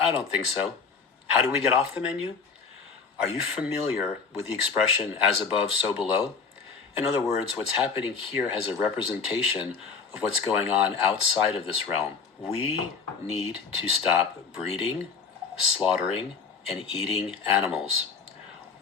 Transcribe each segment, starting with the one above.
I don't think so. How do we get off the menu? Are you familiar with the expression as above, so below? In other words, what's happening here has a representation of what's going on outside of this realm. We need to stop breeding, slaughtering, and eating animals.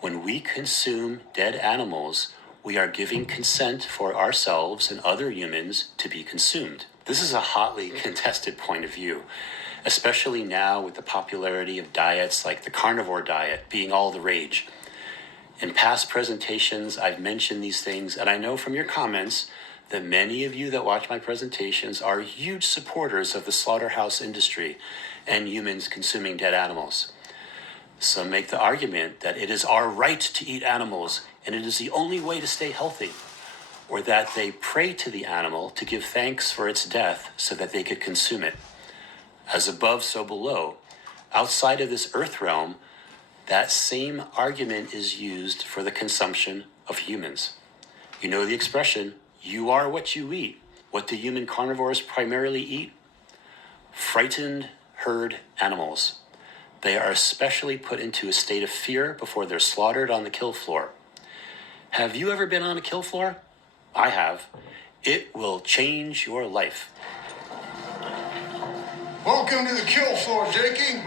When we consume dead animals, we are giving consent for ourselves and other humans to be consumed. This is a hotly contested point of view, especially now with the popularity of diets like the carnivore diet being all the rage. In past presentations, I've mentioned these things, and I know from your comments that many of you that watch my presentations are huge supporters of the slaughterhouse industry and humans consuming dead animals. Some make the argument that it is our right to eat animals and it is the only way to stay healthy, or that they pray to the animal to give thanks for its death so that they could consume it. As above, so below. Outside of this earth realm, that same argument is used for the consumption of humans. You know the expression, you are what you eat. What do human carnivores primarily eat? Frightened herd animals. They are especially put into a state of fear before they're slaughtered on the kill floor. Have you ever been on a kill floor? I have. It will change your life. Welcome to the kill floor, Jakey.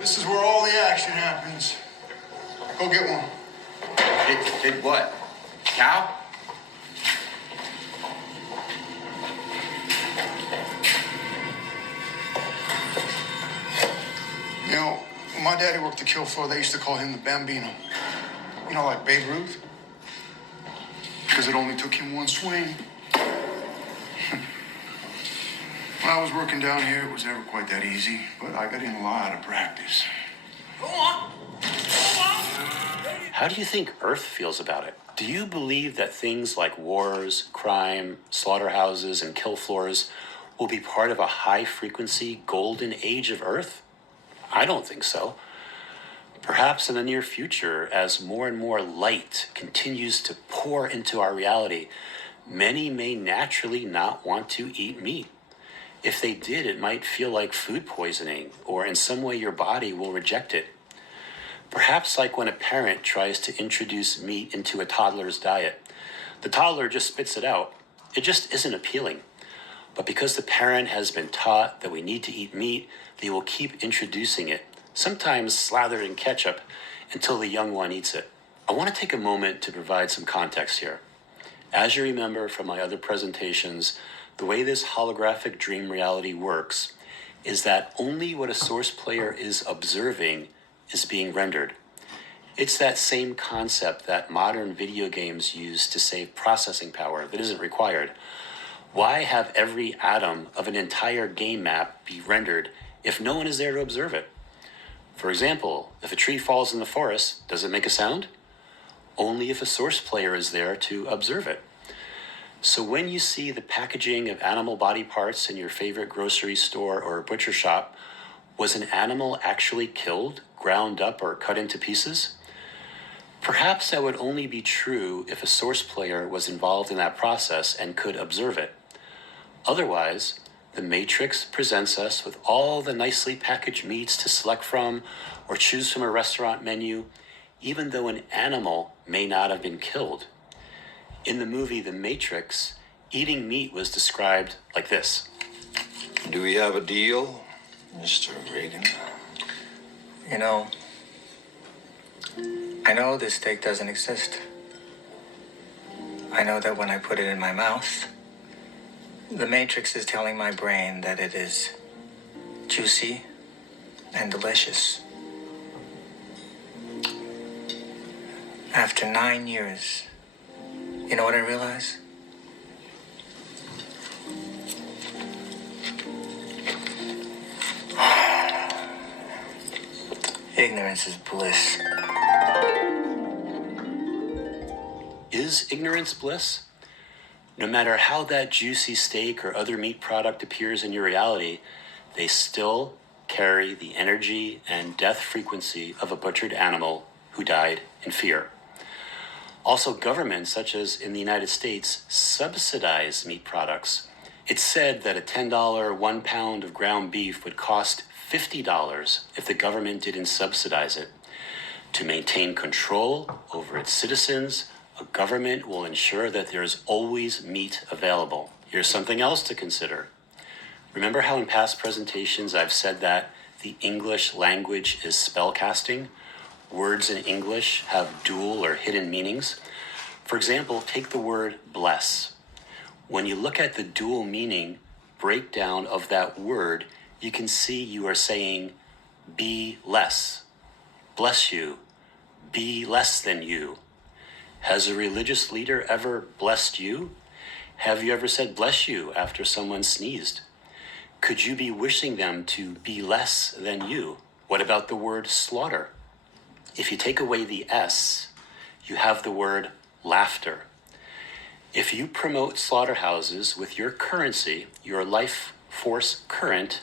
This is where all the action happens. Go get one. Did what? Cow? You know, when my daddy worked the kill floor, they used to call him the Bambino. You know, like Babe Ruth? Because it only took him one swing. When I was working down here, it was never quite that easy, but I got in a lot of practice. Go on. How do you think Earth feels about it? Do you believe that things like wars, crime, slaughterhouses, and kill floors will be part of a high-frequency golden age of Earth? I don't think so. Perhaps in the near future, as more and more light continues to pour into our reality, many may naturally not want to eat meat. If they did, it might feel like food poisoning, or in some way your body will reject it. Perhaps like when a parent tries to introduce meat into a toddler's diet. The toddler just spits it out. It just isn't appealing. But because the parent has been taught that we need to eat meat, they will keep introducing it, sometimes slathered in ketchup, until the young one eats it. I want to take a moment to provide some context here. As you remember from my other presentations, the way this holographic dream reality works is that only what a source player is observing is being rendered. It's that same concept that modern video games use to save processing power that isn't required. Why have every atom of an entire game map be rendered if no one is there to observe it? For example, if a tree falls in the forest, does it make a sound? Only if a source player is there to observe it. So when you see the packaging of animal body parts in your favorite grocery store or butcher shop, was an animal actually killed, ground up, or cut into pieces? Perhaps that would only be true if a source player was involved in that process and could observe it. Otherwise, the Matrix presents us with all the nicely packaged meats to select from or choose from a restaurant menu, even though an animal may not have been killed. In the movie The Matrix, eating meat was described like this. Do we have a deal, Mr. Reagan? You know, I know this steak doesn't exist. I know that when I put it in my mouth, the Matrix is telling my brain that it is juicy and delicious. After 9 years, you know what I realize? Ignorance is bliss. Is ignorance bliss? No matter how that juicy steak or other meat product appears in your reality, they still carry the energy and death frequency of a butchered animal who died in fear. Also, governments, such as in the United States, subsidize meat products, It's said that a $10 1 pound of ground beef would cost $50 if the government didn't subsidize it. To maintain control over its citizens, a government will ensure that there is always meat available. Here's something else to consider. Remember how in past presentations I've said that the English language is spellcasting? Words in English have dual or hidden meanings. For example, take the word bless. When you look at the dual meaning breakdown of that word, you can see you are saying be less, bless you, be less than you. Has a religious leader ever blessed you? Have you ever said bless you after someone sneezed? Could you be wishing them to be less than you? What about the word slaughter? If you take away the S, you have the word laughter. If you promote slaughterhouses with your currency, your life force current,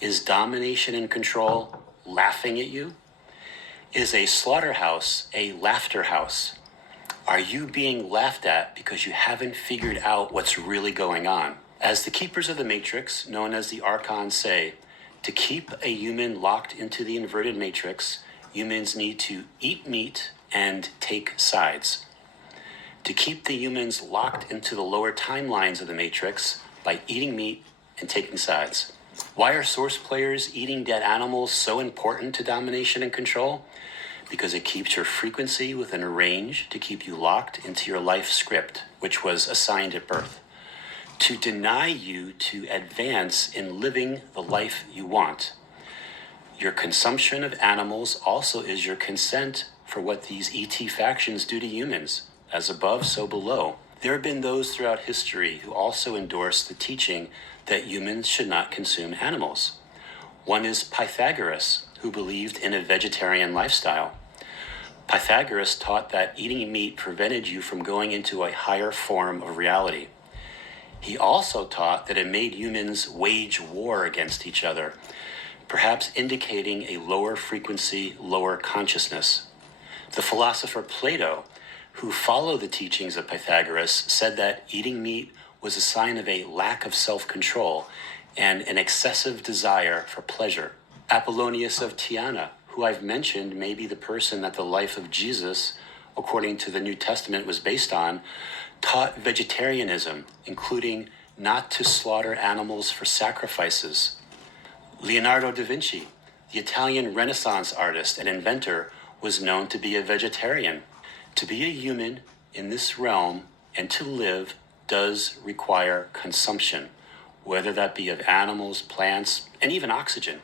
is domination and control laughing at you? Is a slaughterhouse a laughter house? Are you being laughed at because you haven't figured out what's really going on? As the keepers of the matrix, known as the Archons, say, to keep a human locked into the inverted matrix, humans need to eat meat and take sides. To keep the humans locked into the lower timelines of the matrix by eating meat and taking sides. Why are source players eating dead animals so important to domination and control? Because it keeps your frequency within a range to keep you locked into your life script, which was assigned at birth. To deny you to advance in living the life you want. Your consumption of animals also is your consent for what these ET factions do to humans. As above, so below. There have been those throughout history who also endorsed the teaching that humans should not consume animals. One is Pythagoras, who believed in a vegetarian lifestyle. Pythagoras taught that eating meat prevented you from going into a higher form of reality. He also taught that it made humans wage war against each other, perhaps indicating a lower frequency, lower consciousness. The philosopher Plato, who followed the teachings of Pythagoras, said that eating meat was a sign of a lack of self-control and an excessive desire for pleasure. Apollonius of Tyana, who I've mentioned may be the person that the life of Jesus, according to the New Testament, was based on, taught vegetarianism, including not to slaughter animals for sacrifices. Leonardo da Vinci, the Italian Renaissance artist and inventor, was known to be a vegetarian. To be a human in this realm and to live does require consumption, whether that be of animals, plants, and even oxygen.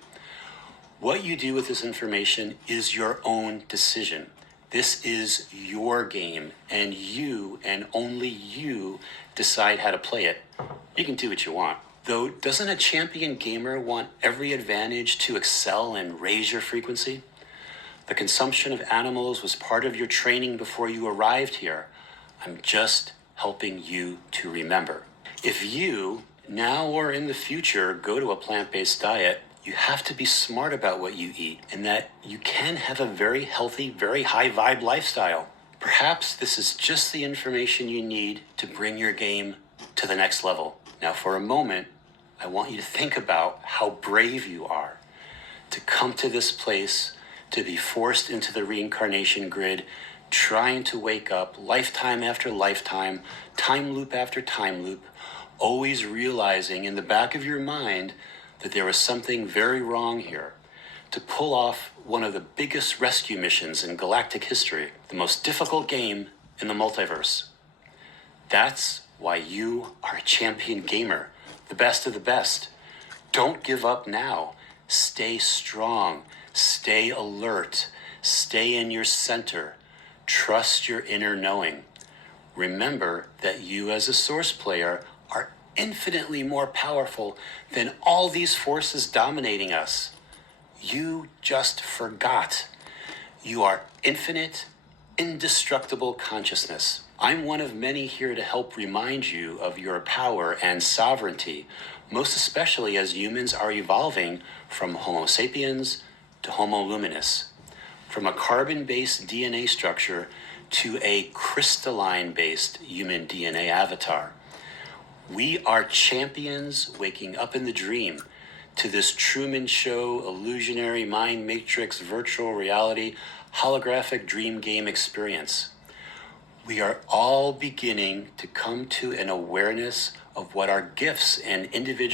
What you do with this information is your own decision. This is your game, and you and only you decide how to play it. You can do what you want. Though, doesn't a champion gamer want every advantage to excel and raise your frequency? The consumption of animals was part of your training before you arrived here. I'm just helping you to remember. If you, now or in the future, go to a plant-based diet, you have to be smart about what you eat and that you can have a very healthy, very high vibe lifestyle. Perhaps this is just the information you need to bring your game to the next level. Now, for a moment, I want you to think about how brave you are to come to this place, to be forced into the reincarnation grid, trying to wake up lifetime after lifetime, time loop after time loop, always realizing in the back of your mind that there was something very wrong here. To pull off one of the biggest rescue missions in galactic history, the most difficult game in the multiverse. That's why you are a champion gamer, the best of the best. Don't give up now. Stay strong. Stay alert. Stay in your center. Trust your inner knowing. Remember that you as a source player are infinitely more powerful than all these forces dominating us. You just forgot. You are infinite, indestructible consciousness. I'm one of many here to help remind you of your power and sovereignty, most especially as humans are evolving from Homo sapiens to Homo luminous, from a carbon-based DNA structure to a crystalline-based human DNA avatar. We are champions waking up in the dream to this Truman Show illusionary mind matrix virtual reality holographic dream game experience. We are all beginning to come to an awareness of what our gifts and individual